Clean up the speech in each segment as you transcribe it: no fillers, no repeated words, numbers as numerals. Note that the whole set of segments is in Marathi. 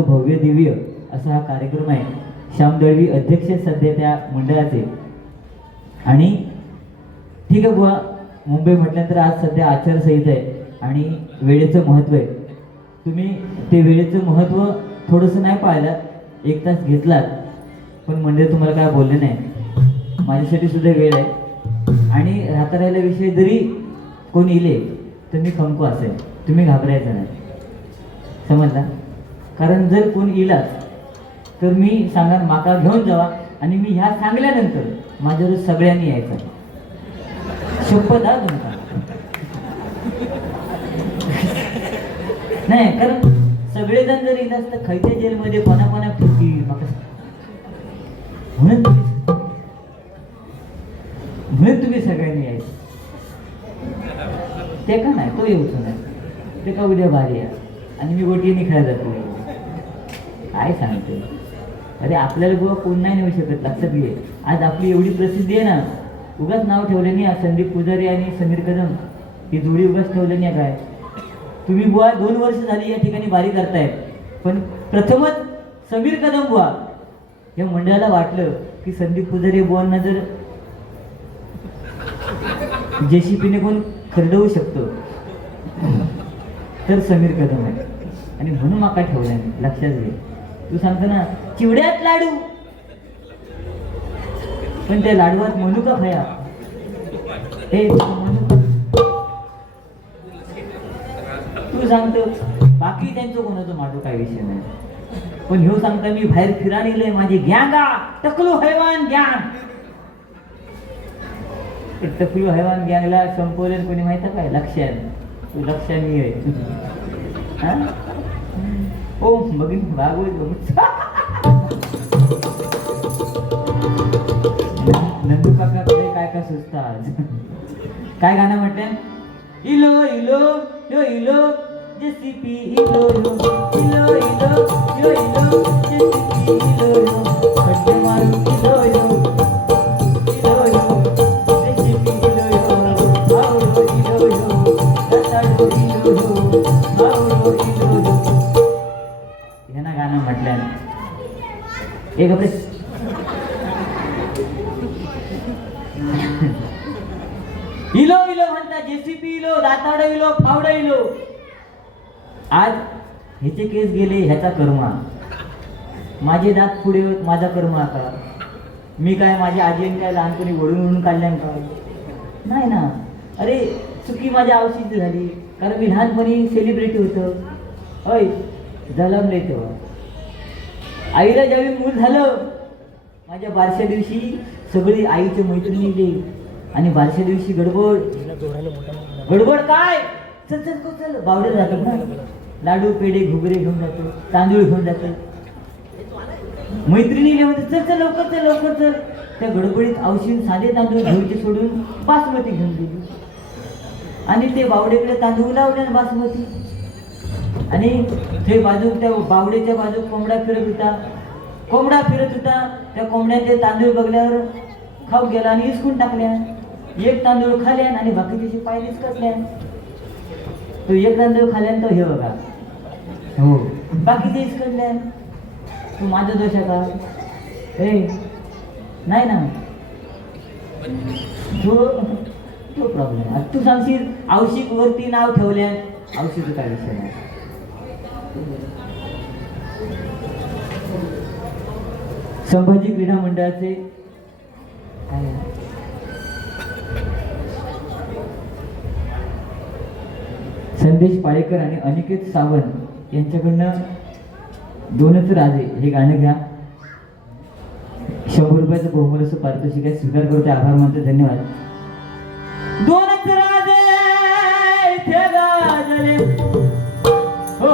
तो भव्य दिव्य असा हा कार्यक्रम आहे. श्याम दळवी अध्यक्ष सध्या त्या मंडळाचे. आणि ठीक आहे बुवा, मुंबई म्हटल्यानंतर आज सध्या आचारसंहिता आहे आणि वेळेचं महत्त्व आहे. तुम्ही ते वेळेचं महत्त्व थोडंसं नाही पाहिलं, 1 तास घेतलात, पण मंडळ तुम्हाला काय बोलले नाही. माझ्यासाठी सुद्धा वेळ आहे. आणि राहता राहिला विषय जरी कोणी इले तर मी खमको असेल, तुम्ही घाबरायचं नाही, समजला. कारण जर कोणी इलाच तर मी सांगा माका घेऊन जावा आणि मी ह्या सांगल्यानंतर माझ्यावर सगळ्यांनी यायचं. शपथ हा तुमचा. नाही, कारण सगळेजण जर इलाच तर खैच्या जेलमध्ये कोणा ठेवती म्हणून तुम्ही सगळ्यांनी यायचं. ते का नाही, तो येऊच नाही, ते का उद्या भारी आहे आणि मी गोटीने खेळायला जातो काय सांगते. अरे आपल्याला गोवा कोण नाही नेऊ शकत, लक्षात घे. आज आपली एवढी प्रसिद्धी आहे ना, उगाच नाव ठेवलं नाही. संदीप पुजारी आणि समीर कदम ही जोडी उगाच ठेवलं नाही. काय तुम्ही बुवा 2 वर्ष झाली या ठिकाणी बारी करतायत, पण प्रथमच समीर कदम बुवा या मंडळाला वाटलं की संदीप पुजारी बुवांना जर जेसीपीने कोण खरडवू शकतो तर समीर कदम आहे. आणि म्हणून माका ठेवला नाही, लक्षात घे. तू सांगतो ना चिवड्यात लाडू, पण त्या लाडवात म्हणू का खया हे म्हणू. तू सांगतो बाकी त्यांचं कोणाचं माझं काय विषय नाही, पण ह्यो सांगता मी बाहेर फिरा निघले माझी गँगा टकलू हैवान गँग. टकलू हैवान गँगला संपवले कोणी माहिती काय? लक्षात. तू लक्षात आहे. ओ बघीन बागू नंदू काकाकडे काय काय सुचतं आज. काय गाणं म्हटलं? इलो इलो यो इलो जेसीपी इलो यो इलो इलो यो इलो जेसीपी इलो यो खड्डे मारू इलो यो इलो यो जेसीपी इलो यो आवडो इलो यो रसाडो इलो यो आवडो इलो यो. हे ना गाणं म्हटलं. एक आपले इलो इलो म्हणता, जेसीपी इलो, दाताड इलो, फावड इलो. आज ह्याचे केस गेले, ह्याचा कर्मा. माझे दात पुढे होत, माझा कर्म आता. मी काय माझ्या आजीने काय लहानपणी ओढून काढल्या का? नाही ना. अरे चुकी माझ्या आवशीची झाली, कारण मी लहानपणी सेलिब्रिटी होतो. होय जलमले तेव्हा आईला ज्यावेळी मूल झालं, माझ्या बारशा दिवशी सगळी आईच्या मैत्रिणी गेली आणि बारशा दिवशी गडबड काय चल चल चल बावडे जातात ना, लाडू पेढे घुगरे घेऊन जातो, तांदूळ घेऊन जातो. मैत्रिणी म्हणते चल चल लवकर चल लवकर चल. त्या गडबडीत औषध साधे तांदूळ घ्यायचे सोडून बासमती घेऊन गेली आणि ते बावडेकडे तांदूळ लावले ना बासमती. आणि ते बाजू त्या बावडेच्या बाजू कोंबडा फिरत होता. त्या कोंबड्याचे तांदूळ बघल्यावर खाऊ गेला आणि इसकून टाकल्या. एक तांदूळ खाल्यान आणि बाकीचे पाय निसकटल्या. तो एक तांदूळ खाल्यान तो हे बघा हो बाकीचे इसकटल्या. तू माझा दोष आहे का? हे नाही ना, तो प्रॉब्लेम. तू सांगशील औषध वरती नाव ठेवल्या, औषध काय विषय नाही. संभाजी क्रीडा मंडळाचे संदेश पाळेकर आणि अनिकेत सावंत यांच्याकडनं 2च राजे हे गाणं घ्या. 100 रुपयाचं बहुमूल्य असं पारितोषिक आहे, स्वीकार करतो. आभार मानतो, धन्यवाद. 2च राजे इथे गाजले हो,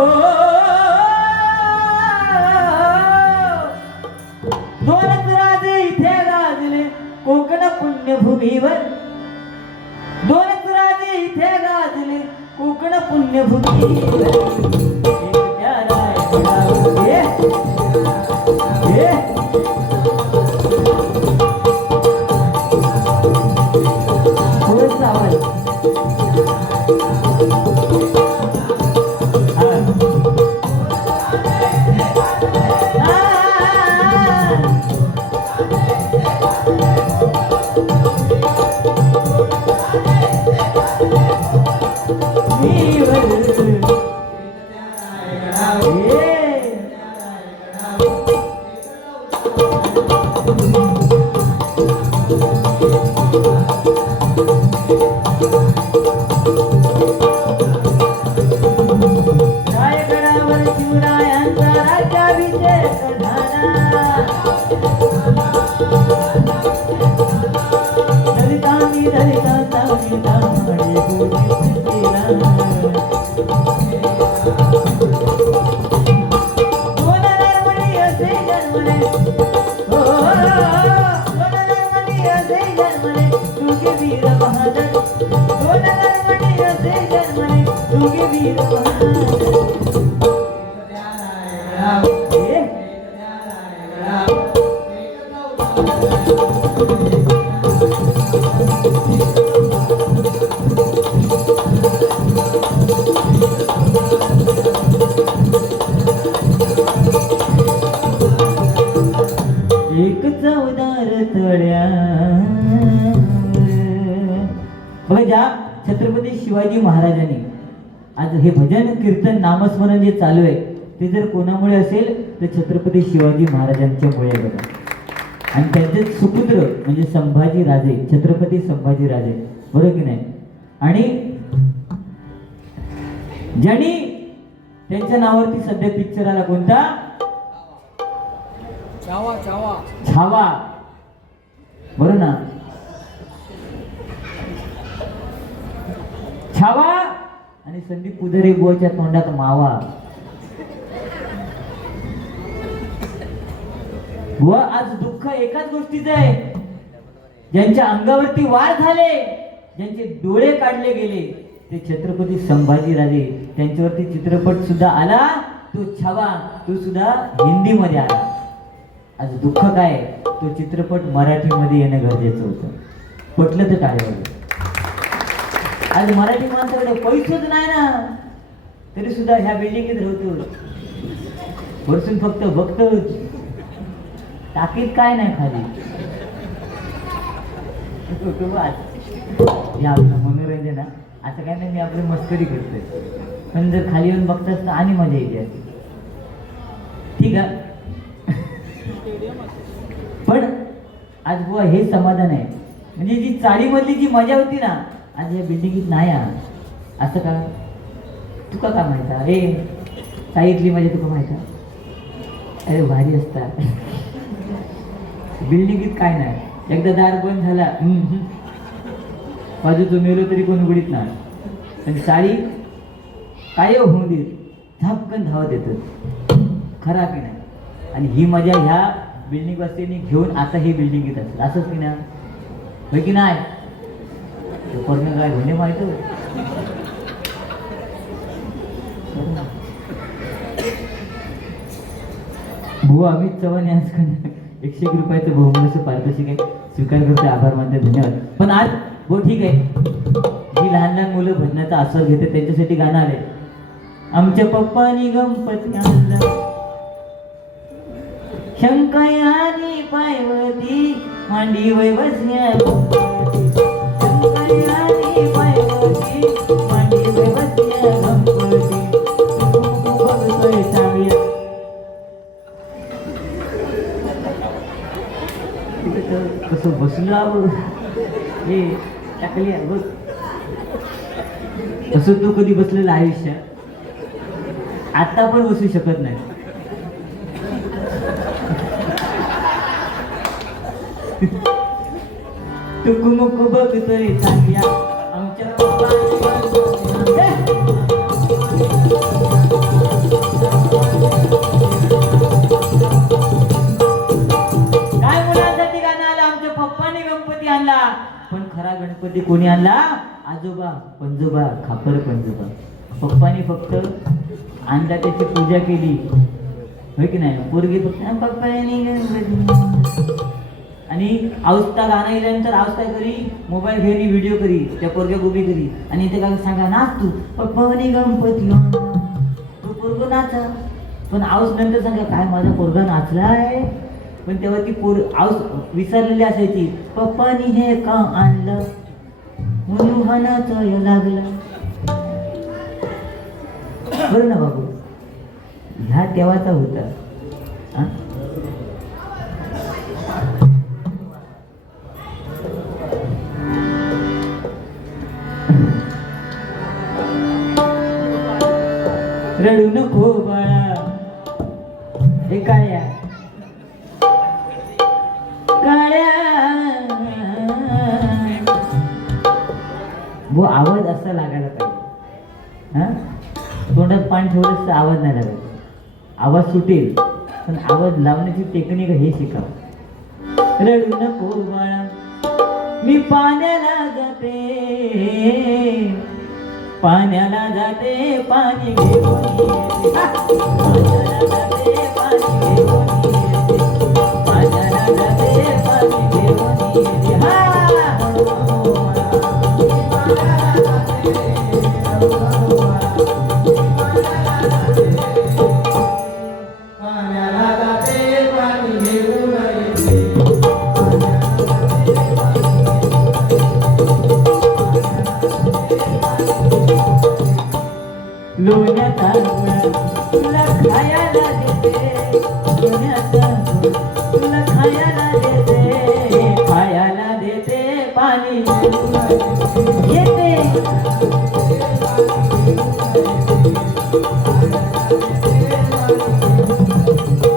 2च राजे इथे गाजले कोकण पुण्यभूमीवर. 2च राजे इथे गाजले कोकण पुण्यभूमीवर. आवाज रायगडावर शिवरायांचा राज्याभिषेक झाला. दलितांनी दलितांचा नेता म्हणे घोषित केला. वीर बहादर दोन नरमणी असे जन्मले तुझे वीर बहादर. एक चौदार तळ्या बघा, ज्या छत्रपती शिवाजी महाराजांनी आज हे भजन कीर्तन नामस्मरण जे चालू आहे ते जर कोणामुळे असेल तर छत्रपती शिवाजी महाराजांच्यामुळे बघा. आणि त्यांचे सुपुत्र म्हणजे संभाजी राजे, छत्रपती संभाजी राजे, बरोबर की नाही. आणि ज्यांनी त्यांच्या नावावरती सध्या पिक्चर आला कोणता, छावा, बरोबर ना. छावा आणि संदीप पुजारी बुवाच्या तोंडात मावा. बुवा, आज दुःख एकाच गोष्टीचं आहे, ज्यांच्या अंगावरती वार झाले, ज्यांचे डोळे काढले गेले ते छत्रपती संभाजीराजे. त्यांच्यावरती चित्रपट सुद्धा आला, तो छावा, तो सुद्धा हिंदीमध्ये आला. आज दुःख काय, तो चित्रपट मराठीमध्ये येणं गरजेचं होतं. पटलं तर टाळ्या. आज मराठी माणसाकडे पैसेच नाही ना, तरी सुद्धा ह्या बिल्डिंगीत राहतो, वरसून फक्त बघतो, टाकीत काय नाही खाली. हे आपलं मनोरंजन, असं काय नाही, मी आपली मस्करी करतोय, पण जर खाली येऊन बघतास तर आणि मजा येते. ठीक आहे, पण आज बुवा हे समाधान आहे, म्हणजे जी चाळीमधली जी मजा होती ना आज या बिल्डिंगीत नाही. असं का, तुका का माहिता, हे चाळीतली मजा तुका माहिता, अरे भारी असता. बिल्डिंगीत काय नाही, एकदा दार बंद झाला बाजूचं मेलो तरी कोण उघडीत नाही, पण चाळी काय होऊन देत, झापकन धावत येतात, खरा की नाही. आणि ही मजा ह्या बिल्डिंग वासियांनी घेऊन आता ही बिल्डिंगीत असेल, असंच की नाही, होय की नाही. पर्ण काय होणे माहित, बुवा अमित चव्हाण यांच्याकडनं 101 रुपयाचं बहुमूल्य पारितोषिक आहे, स्वीकार करते, आभार मानते, धन्यवाद. पण आज हो ठीक आहे, जी लहान लहान मुलं भजनाचा आस्वाद घेते त्यांच्यासाठी गाणं आले. आमच्या पप्पानी गणपती आणला, शंकयानी पायवती मांडी वै बसल्या, शंकयानी पायवती मांडी वै बसल्या गणपती, बघतोय चांगल्या. कसं बसला हे टाकली बघ, तसं तो कधी बसलेला आयुष्यात, आता पण बसू शकत नाही. टुकुमुक बघतोय चांगल्या आमच्या काय मुलांसाठी गाणं आलं, आमच्या पप्पाने गणपती आणला. पण खरा गणपती कोणी आणला, आजोबा पंजोबा, खापर पंजोबा. पप्पाने फक्त आणला, त्याची पूजा केली, होय की नाही. पोरगी फक्त पप्पाने गणपती, आणि अवस्था गाणं गेल्यानंतर अवस्था करी, मोबाईल घेऊन व्हिडिओ करी, त्या पोरग्या उभी करी, आणि ते काय सांगा नाच तू, पप्पाने गणपती तो पोरग नाचा. पण आऊस नंतर सांगा काय माझा पोरगा नाचलाय, पण तेव्हा ती आऊस विसरलेली असायची, पप्पानी हे का आणलं म्हणून हा नाचायला लागला. बरं ना बाबू, ह्या तेव्हाचा होता. रडू नको बाळा. हे काळ्या काळ्या वो आवाज असा लागायला पाहिजे. हा तोंडात पाणी ठेवलं आवाज नाही लागायचा. आवाज सुटेल पण आवाज लावण्याची टेक्निक हे शिकाव. रडू नको बाळा मी पाण्याला जाते, पाण्याला जाते पाणी घेऊन येते. पाण्याला जाते पाणी घेऊन येते, पाण्याला जाते पाणी घेऊन येते. हा लोण्याचा गुळ तुला खायला देते, लोण्याचा गुळ तुला खायला देते, खायला देते पाणी येते.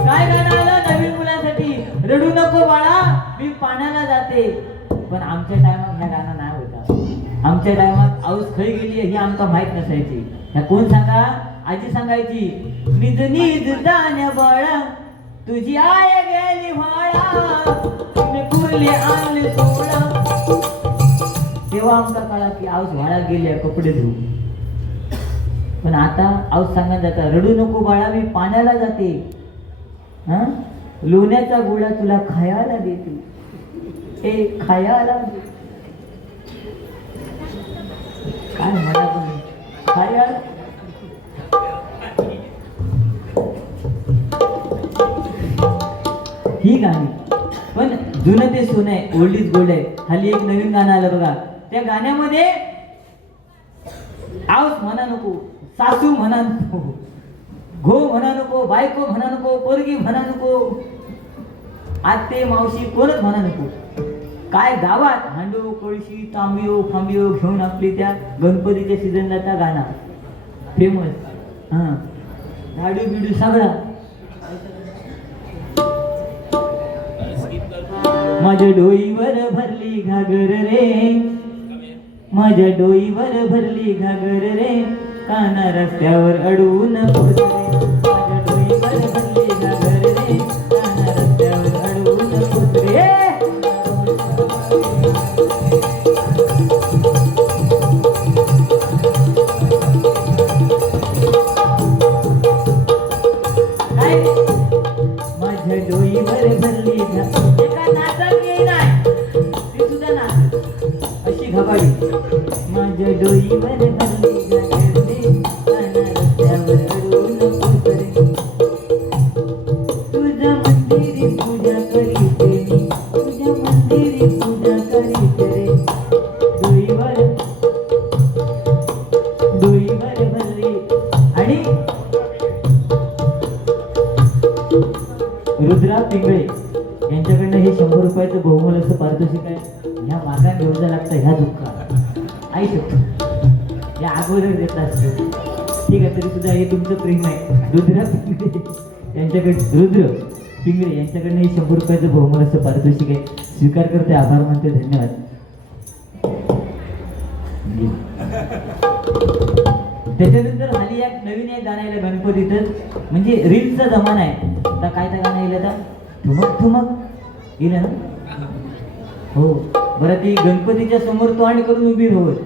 काय गाणं आलं नवीन मुलांसाठी? रडू नको बाळा मी पाण्याला जाते. पण आमच्या टायमात ह्या गाणं नाही होता. आमच्या टायमात आऊस खै गेली ही आमका माहित नसायची. ह्या कोण सांगा? आजी सांगायची. निज निज दाण्या बाळा तुझी आय गेली व्हाळा, मी कुरली आणली सोळा. तेव्हा आमका कळा की आऊस व्हाळा गेली कपडे धुवून. पण आता आऊस सांगायला जाता रडू नको बाळा मी पाण्याला जाते, हा लोण्याचा गोळा तुला खायला देते, ए खायला दे. काय म्हणा तुम्ही खायला ही गाणी. पण जुनं ते सोनं आहे, ओल्ड इज गोल्ड आहे. हल्ली एक नवीन गाणं आलं बघा. त्या गाण्यामध्ये आऊस म्हणा नको, सासू म्हणा नको, घो म्हणा नको, बायको म्हणा नको, पोरगी म्हणा नको, आते मावशी कोणच म्हणा नको. काय गावात हांडो कळशी तांबियो फांबियो घेऊन आपली त्या गणपतीच्या सीझनला त्या गाणं फेमस. हा लाडू बिडू सगळा. माझ्या डोईवर भरली घागर रे, माझ्या डोईवर भरली घागर रे, काना रस्त्यावर अडवून पुसरे. माझ्या डोईवर भरली घागर रे, काना रस्त्यावर अडवून पुसरे. काय माझ्या डोईवर भरली घागर. एका नाचाची नाही ती सुद्धा नाच अशी घबाडी. माझ्या डोईवर भरली घागर रे, काना रस्त्यावर अडवून पुसरे. तुझ्या मंदिरी पूजा करीते मी, तुझ्या मंदिरी पूजा करीते रे. डोईवर डोईवर भरली. आणि रुद्रा पिंगळे यांच्याकडनं हे 100 रुपयाचं बहुमोल असं पारितोषिक आहे. ह्या मागा घेऊन जा लागतं ह्या दुःखात आई शकतो या अगोदर देत असतो. ठीक आहे तरी सुद्धा हे तुमचं प्रेम आहे. रुद्रा पिंगळे यांच्याकडे रुद्र पिंगळे यांच्याकडनं हे 100 रुपयाचं बहुमोल असं पारितोषिक आहे. स्वीकार करते, आभार मानते, धन्यवाद. त्याच्यानंतर हल्ली एक नवीन एक गाणं आलं गणपतीतच, म्हणजे रील्सचा जमाना आहे. आता काय त्या गाणं येईल आता ठुमक ठुमक येईल ना. हो बरं ती गणपतीच्या समोर तोंड करून उभी राहत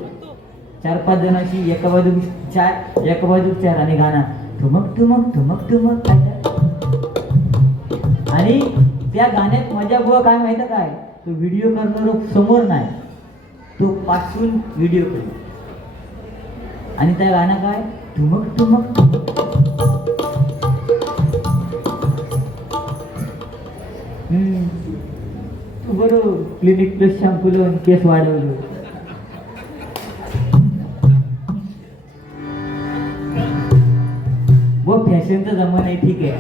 4-5 जणांशी एका बाजूक 4 एका बाजूक 4 आणि गाणं ठुमक ठुमक ठुमक ठुमक. आणि त्या गाण्यात मजा बुवा काय माहिती काय, तो व्हिडिओ करणारा समोर नाही, तो पासून व्हिडिओ करतो. आणि त्या गाणं काय ठुमक ठुमक ठुमक. बरोबर क्लिनिक प्लस शॅम्पू लावून केस वाढवलं. व फॅशनचा जमाना आहे, ठीक आहे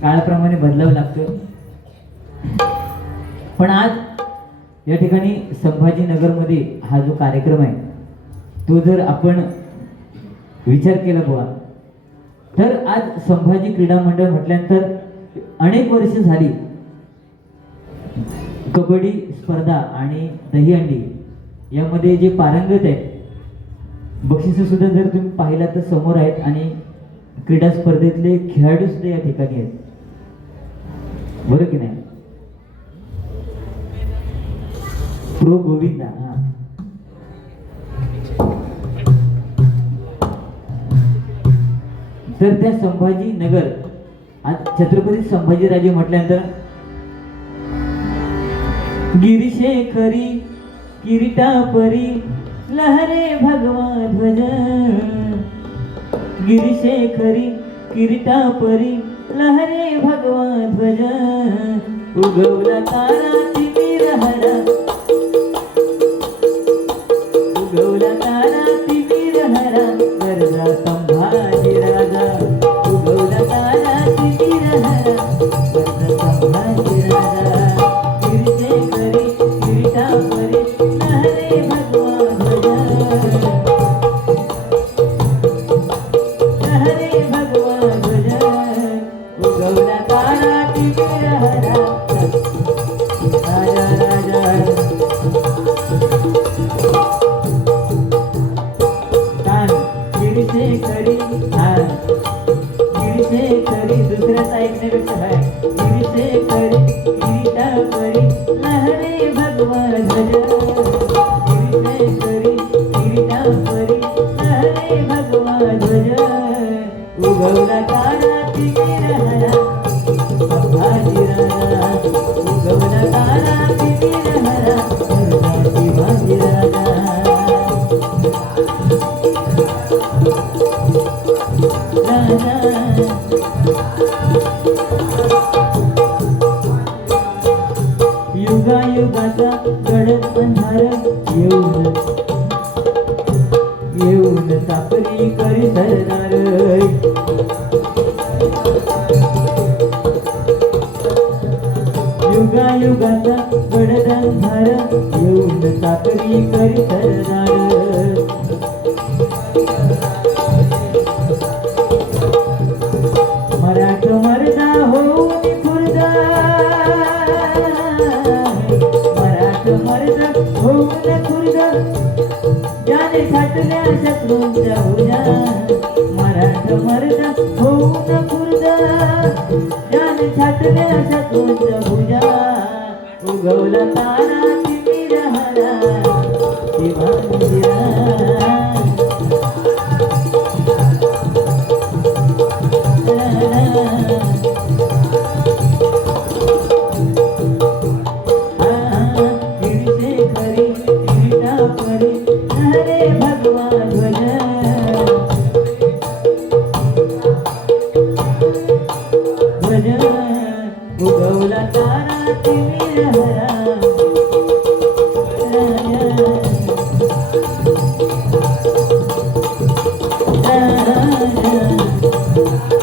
काळाप्रमाणे बदलावं लागतं. पण आज या ठिकाणी संभाजीनगरमध्ये हा जो कार्यक्रम आहे तो जर आपण विचार केला बुवा तर आज संभाजी क्रीडा मंडळ म्हटल्यानंतर अनेक वर्ष झाली कबड्डी स्पर्धा आणि दहीहंडी यामध्ये जे पारंगत आहेत, बक्षिसं सुद्धा जर तुम्ही पाहिला तर समोर आहेत आणि क्रीडा स्पर्धेतले खेळाडू सुद्धा या ठिकाणी आहेत, बरं की नाही? प्रो गोविंदा, हा तर त्या संभाजीनगर आज छत्रपती संभाजीराजे म्हटल्यानंतर गिरीशेखरी किरीटापरी लहरे भगवा ध्वज, गिरीशेखरी किरीटापरी लहरे भगवा ध्वज, उगवला तारा तिमिर हरा, उगवला तारा तिमिर हरा, गरजा संभाजी राजा, उगवला तारा तिमिर हरा, गरजा संभाजी राजा, गिरीशेखरी किरीटापरी लहरे भगवा ध्वज, लहरे भगवा ध्वज, उगवला तारा तिमिर हरा, राजा राजा गिरीशेखरी, गिरीशेखरी दुसऱ्याचा ऐकण्यापेक्षा आहे, गिरीशेखरी किरीटापरी लहरे भगवा ध्वज, गिरीशेखरी किरीटापरी लहरे भगवा ध्वज, उगवला तारा तिमिर हरा, संभाजी राजा, उगवला तारा तिमिर हरा, शिवाजी राजा, युगा युगाचा गडद अंधार येऊन येऊन सापरी करी सरदार, युगा युगाचा गडद अंधार येऊन सापरी करी सरदार, मराठ मर्दा होऊन खुर्दा, मराठ मर्दा होऊन खुर्दा, ज्याने छाटल्या शत्रूंच्या भुजा, मराठ मर्दा होऊन खुर्दा, ज्याने छाटल्या शत्रूंच्या भुजा, उगवला तारा तिमिर हरा, शिवाजी राजा, गिरीशेखरी किरीटापरी लहरे भगवा ध्वज, ध्वज, उगवला तारा तिमिर हरा, राजा, राजा